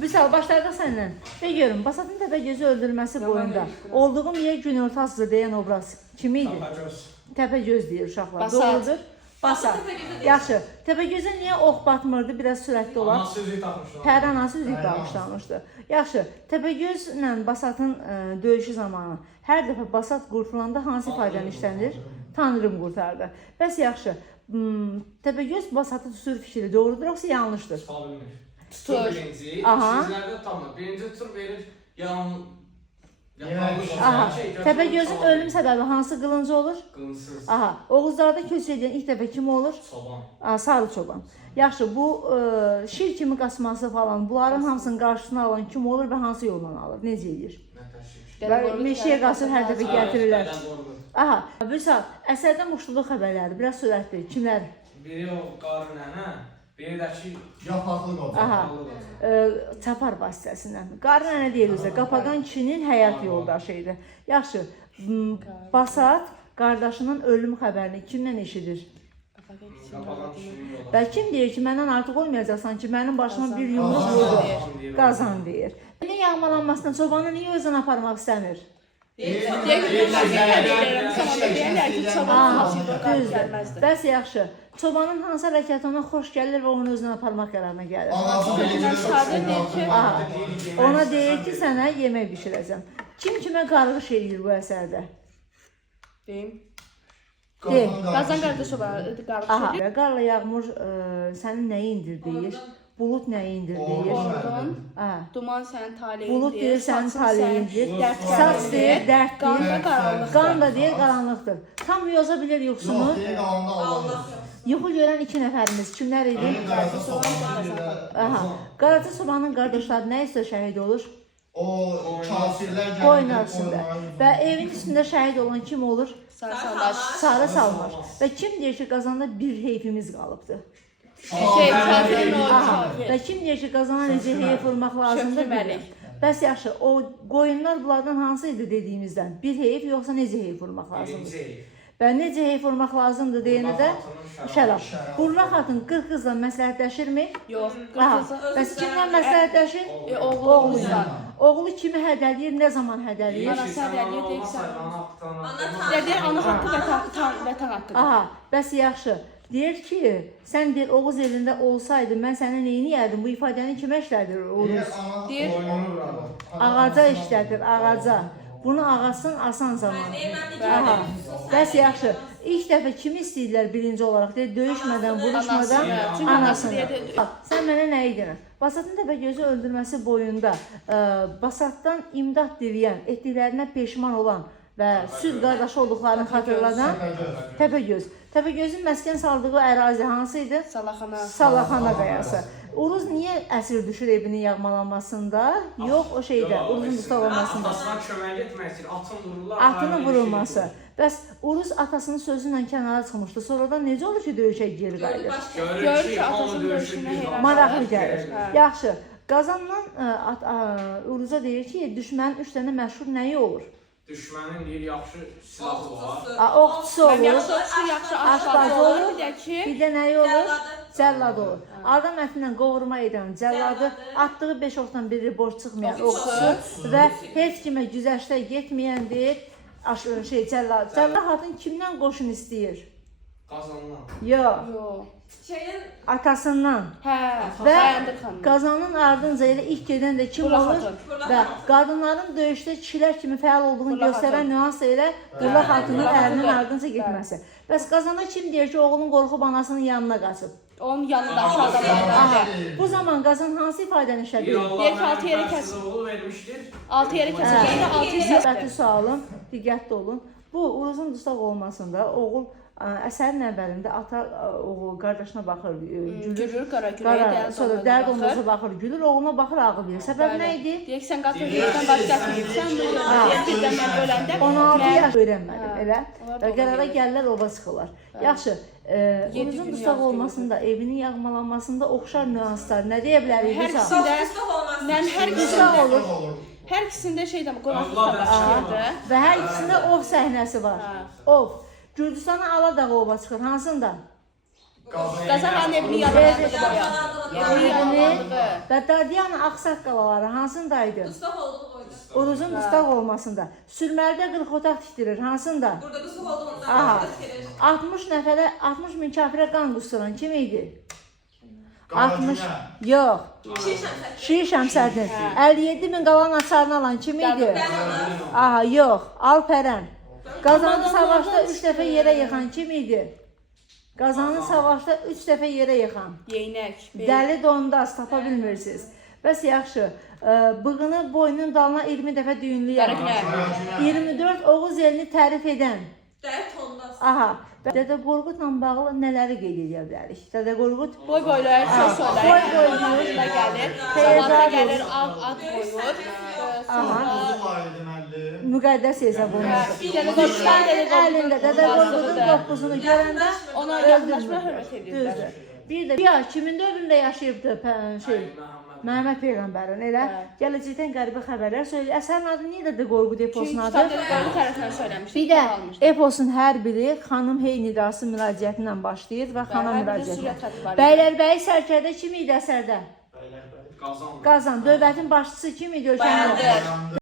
Misal başlarda səndən. Və görün, Basatın Təpəgözü öldürülməsi boyunda olduğum yer günortasıdır deyən obraz kimi idi? Təpəgöz deyir uşaqlar. Doğrudur. Basat. Yaxşı. Təpəgözə niyə ox batmırdı? Biraz sürətli olar. Anası üzük taxmışdı. Hər anası üzük taxmışdı. Yaxşı. Təpəgözlə Basatın döyüşü zamanı hər dəfə Basat qurtulanda hansı ifadən işlənir? Tanrım qurtardı. Bəs yaxşı. Təpəgöz Basatı tutur fikri doğrudur, yoxsa yanlışdır? Tuta bilmir. Tutur birinci. Sizlərdə tutamır. Birinci tutur verir Aha. Təpəgözün ölüm səbəbi hansı qılıncı olur? Qılınsız. Aha. Oğuzlarda köç edən ilk dəfə kim olur? Çoban. Sarı çoban. Yaxşı, bu şir kimi qaçması falan, bunların hamısının qarşısını alan kim olur və hansı yolla alır? Necə edir? Meşəyə qaçır, hər dəfə gətirirlər. Aha. Vüsal, əsərdə muştuluq xəbərləri, biraz sürətli. Kimlər? Biri o qarı nənə, biri də ki, yapaqlı qoca. Aha. Çapar vasitəsindən. Qarı nənə deyilirsə, Qapaqan kişinin həyat yoldaşı idi. Yaxşı, Basat qardaşının ölüm xəbərini kimdən eşidir? Və kim deyir ki, məndən artıq olmayacaqsan ki, mənim başıma bir yumruq vurdu? Qazan deyir. Nə yağmalanmasına çobanı niyə özünə aparmaq istəmir? Düzdür. Bəs yaxşı. Çobanın hansı hərəkəti ona xoş gəlir və onu özünə aparmaq qərarına gəlir? Ona deyir ki, sənə yemək bişirəcəm. Kim kimə qarğış eləyir bu əsərdə? Deyim. Qazan qardaşı var, qarğış eləyir. Qarla yağmur sənin nəyindir deyir? Bulut nəyindir deyir? Duman sənin taleyindir. Bulut deyir sənin taleyindir. Saç deyir dərddir. Qan da deyir qaranlıqdır. Tam yoza bilir yuxusunu. Yuxu görən iki nəfərimiz kimlər idi? Qaraca Sobanın qardaşları nə isə şəhid olur? O kafirlər Qoyun arasında. Və evin üstündə şəhid olan kim olur? Sarı Salmaş. Və kim deyir ki, Qazanda bir heyfimiz qalıbdır? Və kim deyir ki, Qazana necə heyf vurmaq lazımdır? Bəs yaxşı, o qoyunlar bunlardan hansı idi dediyimizdən? Bir heyf yoxsa necə heyf vurmaq lazımdır? Və necə heyf vurmaq lazımdır deyənə də şərab. Burna xatın 40 qızla məsləhətləşirmi? Yox. Bəs kimlə məsləhətləşir? Oğluyla. Oğlu kimi hədəliyir, nə zaman hədəliyir? Anası hədəliyir deyirsən. Deyir, ana haqqı vətən haqqıdır. Aha, bəs yaxşı. Deyir ki, sən deyir, Oğuz elində olsaydı, mən sənə neyini yerdim? Bu ifadəni kimə işlədir? Deyir, ağaca işlədir, ağaca. Bunu ağasın asan zamanı. Aha, bəs yaxşı. İlk dəfə kimi istəyirlər birinci olaraq? Deyir, döyüşmədən, vuruşmadan anasını. Sən mənə nə idin? Basatın Təpəgözü öldürməsi boyunda Basatdan imdad diləyən, etdiklərinə peşman olan və süd qardaşı olduqlarını xatırladan Təpəgöz. Təpəgözün məskən saldığı ərazi hansı idi? Salaxana qayası. Uruz niyə əsir düşür evinin yağmalanmasında? Yox, o şeydə, Uruzun dustaq olmasında. Atasına kömək etmək istəyir, atın vururlar. Atının vurulması. Bəs Uruz atasının sözü ilə kənara çıxmışdı. Sonradan necə olur ki, döyüşə geri qayıdır? Görür ki, atasının döyüşünə heyran. Maraqlı gəlir. Yaxşı, Qazandan Uruza deyir ki, düşmənin 3 dənə məşhur nəyi olur? Düşmənin deyir, yaxşı silahı var. Oxçusu olur, Yaxşı aşbazı olur, bir də nəyi olur? Cəllad olur. Adam ətindən qovurma edən cəlladı, atdığı 5 oxdan biri boş çıxmayan oxçusu və heç kimə güzəştə getməyəndir cəllad. Cəllad kimdən qoşun istəyir? Qazandan. Yox. Atasından. Və Qazanın ardınca elə ilk gedən də kim olur? Və qadınların döyüşdə kişilər kimi fəal olduğunu göstərən nüans ilə Qurla xatının ərinin ardınca getməsi. Bəs Qazana kim deyir ki, oğlun qorxub anasının yanına qaçıb? Onun yanında aşağıda. Bu zaman Qazan hansı ifadəni işlədir? Deyir ki, 6 yerə vermişdir. 6 yerə kəsildi, 6 yerə Diqqətli sualım, diqqətli olun. Bu Uruzun dustaq olmasında oğul əsərin əvvəlində ata oğul qardaşına baxır, gülür, sonra dərd ondan baxır, gülür, oğluna baxır, ağlayır. Səbəb nə idi? Deyir ki, sən qatırırsan, baş gətirirsən, birdən mən öləndə 16 yaş öyrənmədim, elə. Və qərara gəlirlər, ova çıxırlar. Yaxşı, Uruzun dustaq olmasında, evinin yağmalanmasında oxşar nüanslar, nə deyə bilərik? Hər ikisində, mən hər dustaq olur. Hər ikisində şeydə qonaqlıqda başlayırdı. Və hər ikisində ov səhnəsi var. Ov. Gürcüstana Aladağ ova çıxır. Hansında? Qazanın evini yalanladı boya. Və Dadiyanın ağsaqqalaları hansındaydı? Dustaq olduğu boyda. Uruzun dustaq olmasında. Sürməlidə 40 otaq tikdirir, hansında? Burada dustaq olduğunda Aha. gelir. 60 nəfərə, 60 min kafirə qan qusturan kim idi? 60. Qaracına. Yox. Şir şəmsət. Şir Şəmsəddin. 57 min qalan açarını alan kim idi? Aha, yox. Alpərən. Qazanı savaşda 3 dəfə yerə yıxan kim idi? Qazanı savaşda 3 dəfə yerə yıxan. Yeynək. Dəli dondaz tapa bilmirsiniz. Bəs yaxşı, bığını boynunun dalına 20 dəfə düyünləyən. Qaracına. 24 Oğuz elini tərif edən. Dəyə tondas. Aha. Dədə Qorqudla bağlı nələri qeyd edə bilərik? Dədə Qorqud Boy boyları söz söyler. Boy boyları. Boyuna gelir. Teyze Sabahda alır. gelir ad koyur. Aha. Quzu var idi müəllim. müqəddəs hesab olunur. Dədə Qorqudun Əlində Dədə Qorqudun qoxusunu görəndə ona öldürmür. yaxınlaşma hörmət edirlər. Düzdür. Bir də ya kimin dövründə yaşayıbdı şey Məhəmməd peyğəmbərin elə gələcəkdən qəribə xəbərlər söyləyir. Əsərin adı niyə Dədə Qorqud eposunun adı? Dədə Qorqud tərəfindən söyləmişdi. Bir də eposun hər biri xanım hey nidası müraciəti ilə başlayır və xana müraciəti. Bəylərbəyi sərkərdə kim idi əsərdə? Qazan. Qazan. Dövlətin başçısı kim idi ölkənin? Bayandır.